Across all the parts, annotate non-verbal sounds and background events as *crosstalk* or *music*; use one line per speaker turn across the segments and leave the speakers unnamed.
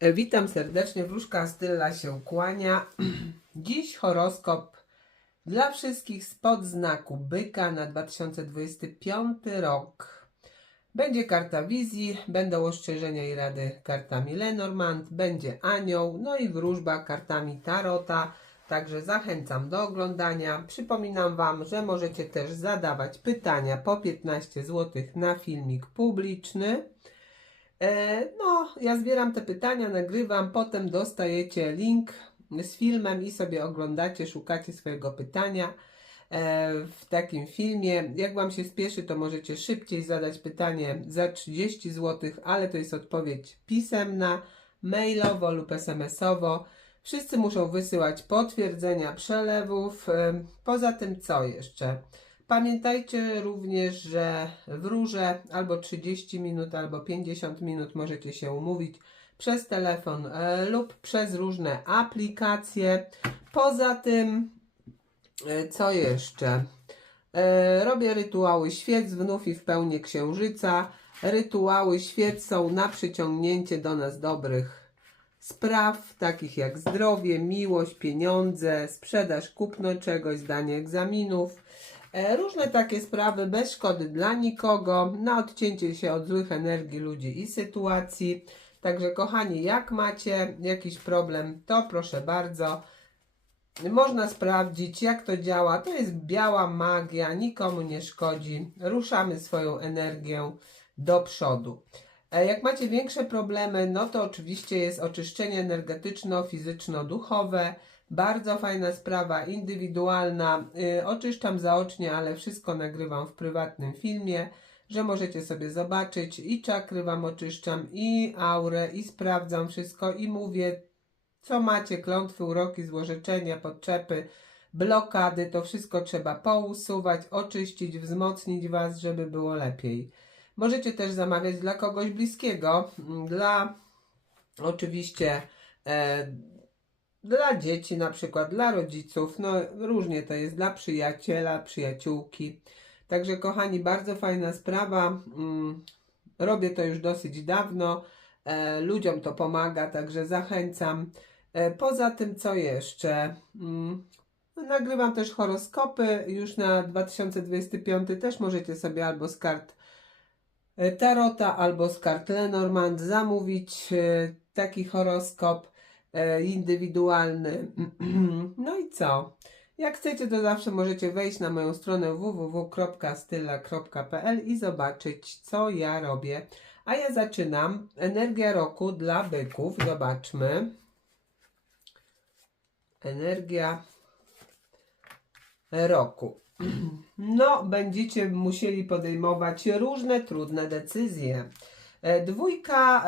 E, Witam serdecznie, wróżka Styla się kłania. *clears throat* Dziś horoskop dla wszystkich spod znaku byka na 2025 rok. Będzie karta wizji, będą ostrzeżenia i rady kartami Lenormand, będzie anioł, no i wróżba kartami Tarota. Także zachęcam do oglądania. Przypominam Wam, że możecie też zadawać pytania po 15 zł na filmik publiczny. E, No, ja zbieram te pytania, nagrywam, potem dostajecie link z filmem i sobie oglądacie, szukacie swojego pytania e, w takim filmie. Jak Wam się spieszy, to możecie szybciej zadać pytanie za 30 zł, ale to jest odpowiedź pisemna, mailowo lub SMS-owo. Wszyscy muszą wysyłać potwierdzenia przelewów. E, Poza tym, co jeszcze? Pamiętajcie również, że wróże albo 30 minut, albo 50 minut możecie się umówić przez telefon e, lub przez różne aplikacje. Poza tym, e, co jeszcze? E, robię rytuały świec wnów i w pełni księżyca. Rytuały świec są na przyciągnięcie do nas dobrych spraw, takich jak zdrowie, miłość, pieniądze, sprzedaż, kupno czegoś, zdanie egzaminów. E, Różne takie sprawy bez szkody dla nikogo, na odcięcie się od złych energii ludzi i sytuacji. Także kochani, jak macie jakiś problem, to proszę bardzo. Można sprawdzić, jak to działa. To jest biała magia, nikomu nie szkodzi. Ruszamy swoją energię do przodu. E, Jak macie większe problemy, no to oczywiście jest oczyszczenie energetyczno-fizyczno-duchowe. Bardzo fajna sprawa, indywidualna. Y, oczyszczam zaocznie, ale wszystko nagrywam w prywatnym filmie, że możecie sobie zobaczyć. I czakry Wam oczyszczam, i aurę, i sprawdzam wszystko, i mówię, co macie, klątwy, uroki, złorzeczenia, podczepy, blokady. To wszystko trzeba pousuwać, oczyścić, wzmocnić Was, żeby było lepiej. Możecie też zamawiać dla kogoś bliskiego, mm, dla oczywiście e, dla dzieci na przykład, dla rodziców, no różnie to jest, dla przyjaciela, przyjaciółki. Także kochani, bardzo fajna sprawa. Mm, Robię to już dosyć dawno. E, ludziom to pomaga, także zachęcam. E, poza tym, co jeszcze? Mm, nagrywam też horoskopy już na 2025. Też możecie sobie albo z kart e, Tarota, albo z kart Lenormand zamówić taki horoskop indywidualny. *clears throat* No i co? Jak chcecie, to zawsze możecie wejść na moją stronę www.styla.pl i zobaczyć, co ja robię. A ja zaczynam. Energia roku dla byków. Zobaczmy. Energia roku. *clears throat* No, będziecie musieli podejmować różne trudne decyzje. E, Dwójka,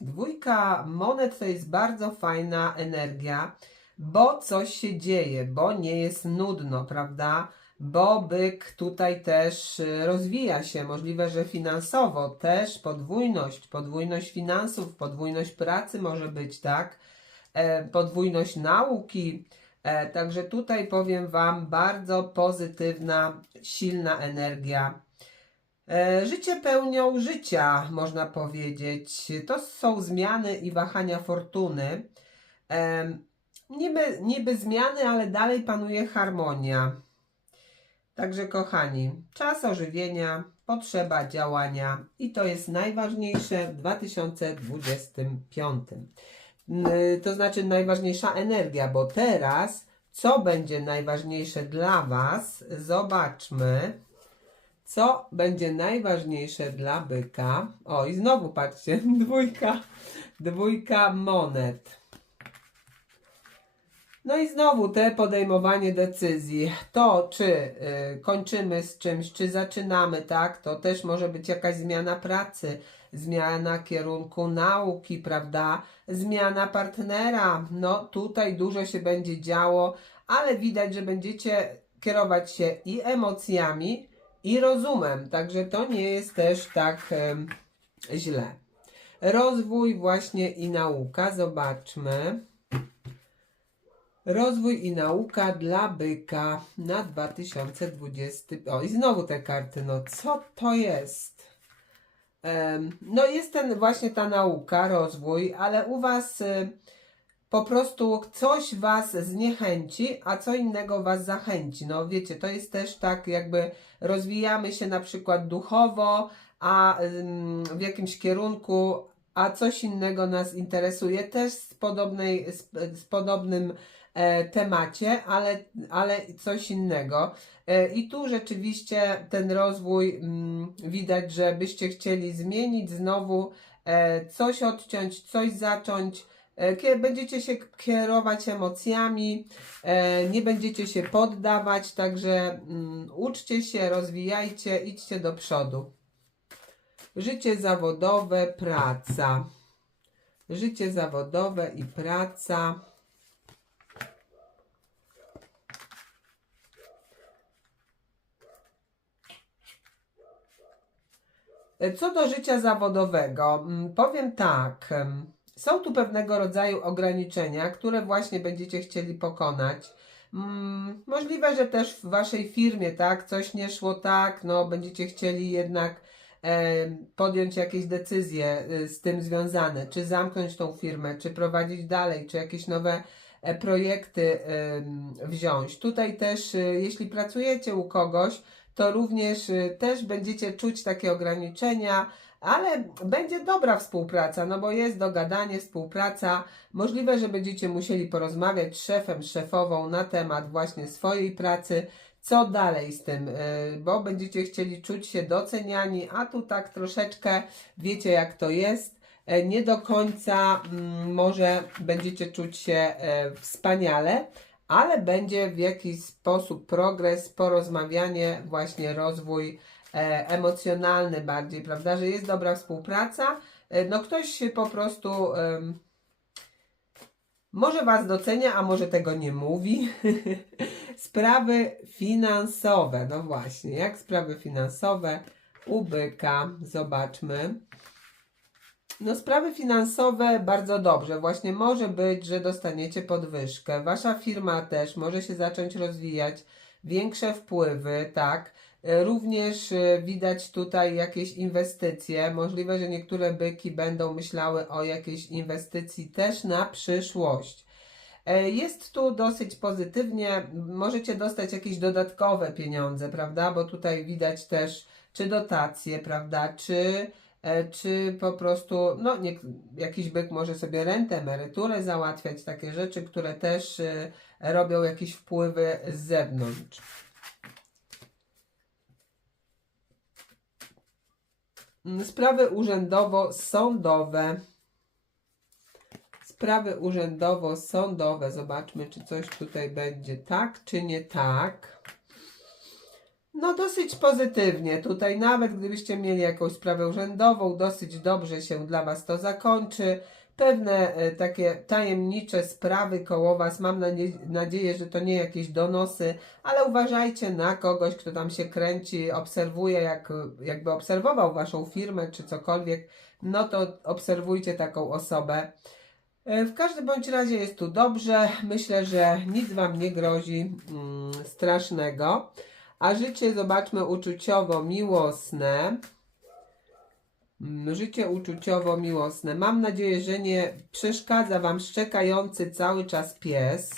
dwójka monet to jest bardzo fajna energia, bo coś się dzieje, bo nie jest nudno, prawda? Bo byk tutaj też y, rozwija się, możliwe, że finansowo też podwójność, podwójność finansów, podwójność pracy może być, tak? E, podwójność nauki. E, także tutaj powiem Wam bardzo pozytywna, silna energia. E, Życie pełnią życia, można powiedzieć. To są zmiany i wahania fortuny. Niby, niby zmiany, ale dalej panuje harmonia. Także kochani, czas ożywienia, potrzeba działania i to jest najważniejsze w 2025. N- To znaczy najważniejsza energia, bo teraz co będzie najważniejsze dla Was? Zobaczmy. Co będzie najważniejsze dla byka? O, i znowu patrzcie, *laughs* dwójka, dwójka monet. No i znowu te podejmowanie decyzji. To, czy y, kończymy z czymś, czy zaczynamy, tak? To też może być jakaś zmiana pracy, zmiana kierunku nauki, prawda? Zmiana partnera. No tutaj dużo się będzie działo, ale widać, że będziecie kierować się i emocjami, i rozumem. Także to nie jest też tak em, źle. Rozwój właśnie i nauka. Zobaczmy. Rozwój i nauka dla byka na 2020. O, i znowu te karty. No, co to jest? Em, No jest ten właśnie ta nauka, rozwój, ale u Was y, po prostu coś Was zniechęci, a co innego Was zachęci. No wiecie, to jest też tak jakby rozwijamy się na przykład duchowo, a w jakimś kierunku, a coś innego nas interesuje też z, podobnej, z, z podobnym e, temacie, ale, ale coś innego. E, I tu rzeczywiście ten rozwój mm, widać, że byście chcieli zmienić znowu, e, coś odciąć, coś zacząć. E, Będziecie się kierować emocjami, e, nie będziecie się poddawać, także mm, uczcie się, rozwijajcie, idźcie do przodu. Życie zawodowe, praca. Życie zawodowe i praca. Co do życia zawodowego, mm, powiem tak. Są tu pewnego rodzaju ograniczenia, które właśnie będziecie chcieli pokonać. Mm, Możliwe, że też w waszej firmie, tak, coś nie szło tak, no będziecie chcieli jednak em, podjąć jakieś decyzje y, z tym związane, czy zamknąć tą firmę, czy prowadzić dalej, czy jakieś nowe e, projekty wziąć. Tutaj też, y, jeśli pracujecie u kogoś, to również y, też będziecie czuć takie ograniczenia, ale będzie dobra współpraca, no bo jest dogadanie, współpraca. Możliwe, że będziecie musieli porozmawiać z szefem, szefową na temat właśnie swojej pracy, co dalej z tym, y, bo będziecie chcieli czuć się doceniani, a tu tak troszeczkę wiecie jak to jest. E, Nie do końca mm, może będziecie czuć się e, wspaniale, ale będzie w jakiś sposób progres, porozmawianie, właśnie rozwój e, emocjonalny bardziej, prawda, że jest dobra współpraca. E, no ktoś po prostu em, może Was docenia, a może tego nie mówi. *laughs* sprawy finansowe, no właśnie, jak sprawy finansowe u byka, zobaczmy. No, sprawy finansowe bardzo dobrze. Właśnie może być, że dostaniecie podwyżkę. Wasza firma też może się zacząć rozwijać. Większe wpływy, tak. E, Również e, widać tutaj jakieś inwestycje. Możliwe, że niektóre byki będą myślały o jakiejś inwestycji też na przyszłość. E, Jest tu dosyć pozytywnie. Możecie dostać jakieś dodatkowe pieniądze, prawda? Bo tutaj widać też, czy dotacje, prawda? Czy czy po prostu, no nie, jakiś byk może sobie rentę, emeryturę załatwiać, takie rzeczy, które też robią jakieś wpływy z zewnątrz. Sprawy urzędowo-sądowe. Sprawy urzędowo-sądowe. Zobaczmy, czy coś tutaj będzie tak, czy nie tak. No dosyć pozytywnie. Tutaj nawet gdybyście mieli jakąś sprawę urzędową, dosyć dobrze się dla Was to zakończy. Pewne e, takie tajemnicze sprawy koło Was. Mam nadzie- nadzieję, że to nie jakieś donosy, ale uważajcie na kogoś, kto tam się kręci, obserwuje, jak, jakby obserwował Waszą firmę czy cokolwiek. No to obserwujcie taką osobę. E, W każdym bądź razie jest tu dobrze. Myślę, że nic Wam nie grozi mm, strasznego. A życie, zobaczmy, uczuciowo-miłosne. Mm, Życie uczuciowo-miłosne. Mam nadzieję, że nie przeszkadza Wam szczekający cały czas pies.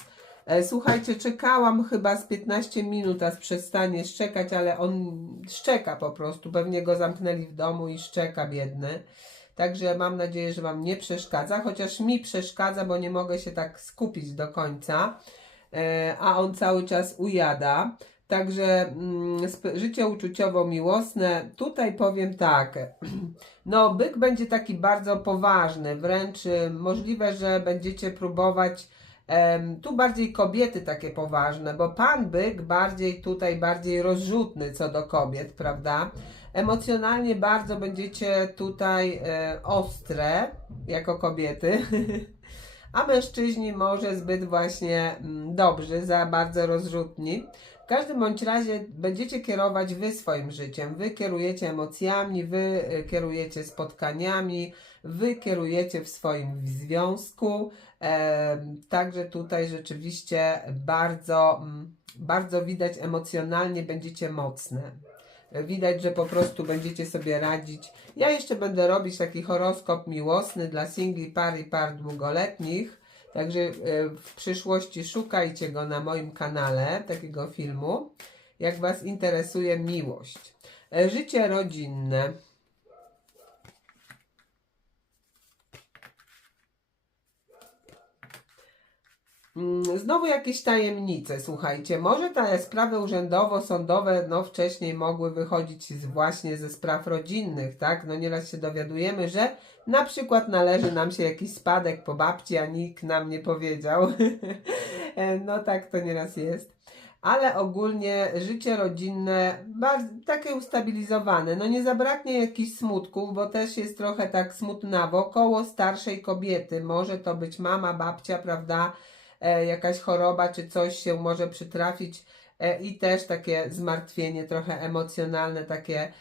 E, Słuchajcie, czekałam chyba z 15 minut, aż przestanie szczekać, ale on szczeka po prostu. Pewnie go zamknęli w domu i szczeka, biedny. Także mam nadzieję, że Wam nie przeszkadza, chociaż mi przeszkadza, bo nie mogę się tak skupić do końca, e, a on cały czas ujada. Także mm, życie uczuciowo-miłosne. Tutaj powiem tak. *clears throat* No, byk będzie taki bardzo poważny, wręcz y, możliwe, że będziecie próbować. tu bardziej kobiety takie poważne, bo pan byk bardziej tutaj bardziej rozrzutny co do kobiet, prawda? Emocjonalnie bardzo będziecie tutaj e, ostre jako kobiety. *laughs* A mężczyźni może zbyt właśnie mm, dobrzy, za bardzo rozrzutni. W każdym bądź razie będziecie kierować wy swoim życiem. Wy kierujecie emocjami, wy e, kierujecie spotkaniami, wy kierujecie w swoim związku. Także tutaj rzeczywiście bardzo, mm, bardzo widać emocjonalnie będziecie mocne. Widać, że po prostu będziecie sobie radzić. Ja jeszcze będę robić taki horoskop miłosny dla singli, par i par długoletnich. Także e, w przyszłości szukajcie go na moim kanale, takiego filmu, jak Was interesuje miłość. E, Życie rodzinne. Znowu jakieś tajemnice, słuchajcie. Może te sprawy urzędowo-sądowe, no wcześniej mogły wychodzić z, właśnie ze spraw rodzinnych, tak? No nieraz się dowiadujemy, że na przykład należy nam się jakiś spadek po babci, a nikt nam nie powiedział. *laughs* No tak to nieraz jest. Ale ogólnie życie rodzinne bardzo takie ustabilizowane. No nie zabraknie jakichś smutków, bo też jest trochę tak smutnawo koło starszej kobiety. Może to być mama, babcia, prawda? E, jakaś choroba czy coś się może przytrafić e, i też takie zmartwienie trochę emocjonalne, takie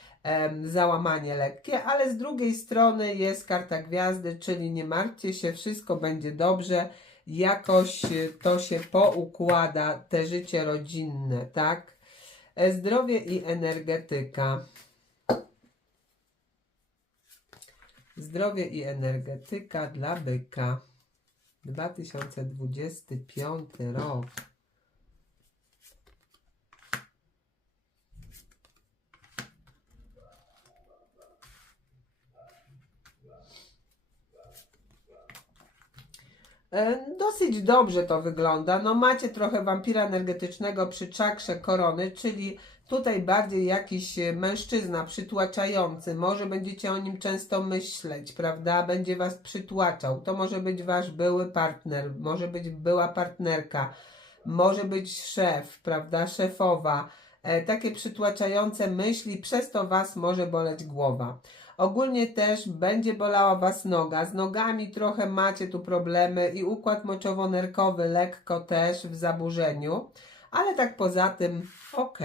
załamanie lekkie, ale z drugiej strony jest karta gwiazdy, czyli nie martwcie się, wszystko będzie dobrze, jakoś e, to się poukłada, te życie rodzinne, tak? Zdrowie i energetyka. Zdrowie i energetyka dla byka. 2025 rok. E, Dosyć dobrze to wygląda. No macie trochę wampira energetycznego przy czakrze korony, czyli tutaj bardziej jakiś e, mężczyzna przytłaczający. Może będziecie o nim często myśleć, prawda? Będzie was przytłaczał. To może być wasz były partner, może być była partnerka, może być szef, prawda? Szefowa. E, takie przytłaczające myśli, przez to was może boleć głowa. Ogólnie też będzie bolała Was noga. Z nogami trochę macie tu problemy i układ moczowo-nerkowy lekko też w zaburzeniu, ale tak poza tym ok.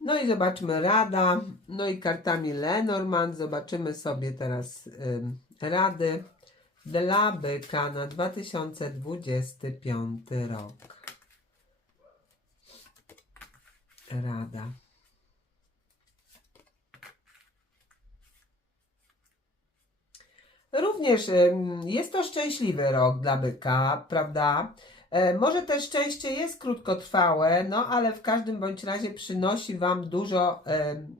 No i zobaczmy rada. No i kartami Lenormand zobaczymy sobie teraz rady dla byka na 2025 rok. Rada. Również jest to szczęśliwy rok dla byka, prawda? E, Może też szczęście jest krótkotrwałe, no ale w każdym bądź razie przynosi Wam dużo em,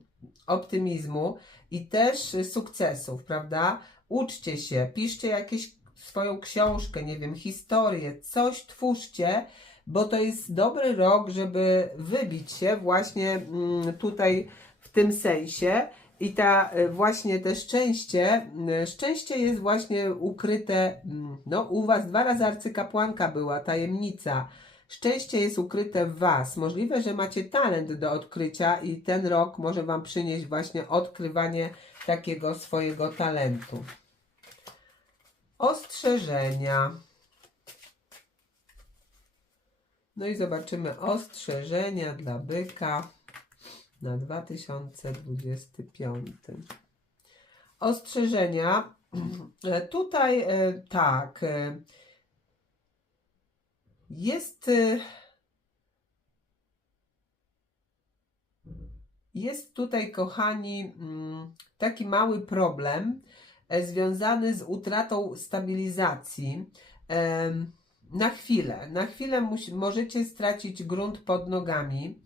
optymizmu i też sukcesów, prawda? Uczcie się, piszcie jakieś swoją książkę, nie wiem, historię, coś twórzcie, bo to jest dobry rok, żeby wybić się właśnie mm, tutaj w tym sensie. I ta y, właśnie te szczęście, y, szczęście jest właśnie ukryte, mm, no u Was dwa razy arcykapłanka była, tajemnica. Szczęście jest ukryte w Was. Możliwe, że macie talent do odkrycia i ten rok może Wam przynieść właśnie odkrywanie takiego swojego talentu. Ostrzeżenia. No i zobaczymy ostrzeżenia dla byka na 2025. Ostrzeżenia. E, Tutaj e, tak. e, Jest. Jest tutaj, kochani, mm, taki mały problem związany z utratą stabilizacji. Na chwilę, na chwilę możecie stracić grunt pod nogami.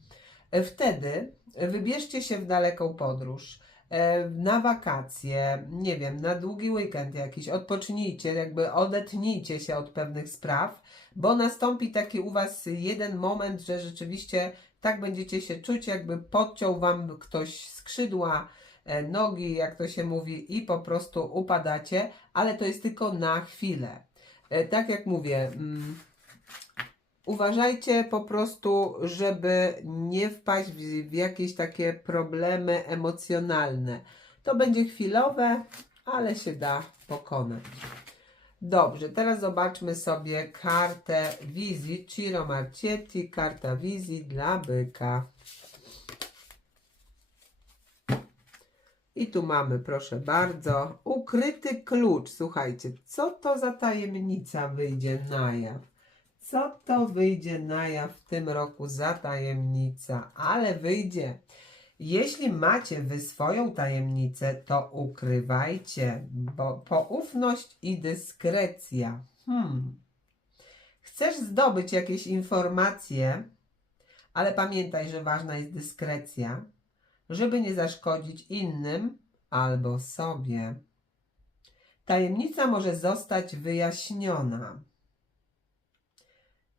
Wtedy wybierzcie się w daleką podróż, e, na wakacje, nie wiem, na długi weekend jakiś, odpocznijcie, jakby odetnijcie się od pewnych spraw, bo nastąpi taki u Was jeden moment, że rzeczywiście tak będziecie się czuć, jakby podciął Wam ktoś skrzydła, e, nogi, jak to się mówi, i po prostu upadacie, ale to jest tylko na chwilę. E, Tak jak mówię, mm, Uważajcie po prostu, żeby nie wpaść w, w jakieś takie problemy emocjonalne. To będzie chwilowe, ale się da pokonać. Dobrze, teraz zobaczmy sobie kartę wizji Ciro Marchetti, karta wizji dla byka. I tu mamy, proszę bardzo, ukryty klucz. Słuchajcie, co to za tajemnica wyjdzie na jaw? Co to wyjdzie na jaw w tym roku za tajemnica? Ale wyjdzie. Jeśli macie wy swoją tajemnicę, to ukrywajcie, bo poufność i dyskrecja. Hmm. Chcesz zdobyć jakieś informacje, ale pamiętaj, że ważna jest dyskrecja, żeby nie zaszkodzić innym albo sobie. Tajemnica może zostać wyjaśniona.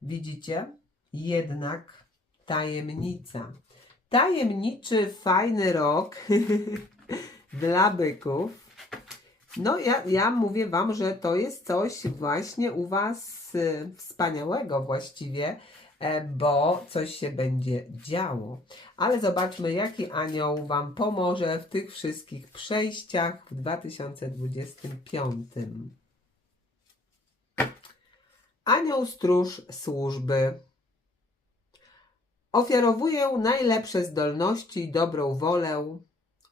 Widzicie? Jednak tajemnica. Tajemniczy, fajny rok *laughs* dla byków. No, ja, ja mówię Wam, że to jest coś właśnie u Was y, wspaniałego właściwie, e, bo coś się będzie działo. Ale zobaczmy, jaki anioł Wam pomoże w tych wszystkich przejściach w 2025. Anioł stróż służby. Ofiarowuję najlepsze zdolności i dobrą wolę,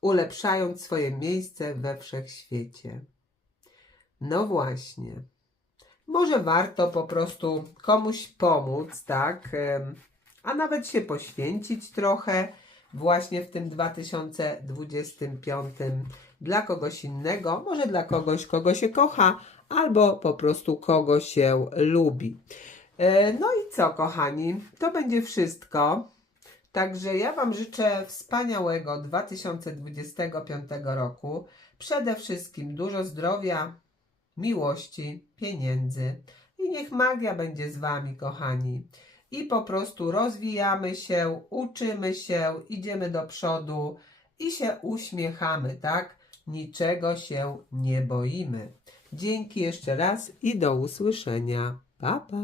ulepszając swoje miejsce we wszechświecie. No właśnie. Może warto po prostu komuś pomóc, tak? A nawet się poświęcić trochę właśnie w tym 2025 dla kogoś innego, może dla kogoś, kogo się kocha, albo po prostu kogo się lubi. E, No i co, kochani? To będzie wszystko. Także ja Wam życzę wspaniałego 2025 roku. Przede wszystkim dużo zdrowia, miłości, pieniędzy. I niech magia będzie z Wami, kochani. I po prostu rozwijamy się, uczymy się, idziemy do przodu i się uśmiechamy, tak? Niczego się nie boimy. Dzięki jeszcze raz i do usłyszenia. Pa, pa.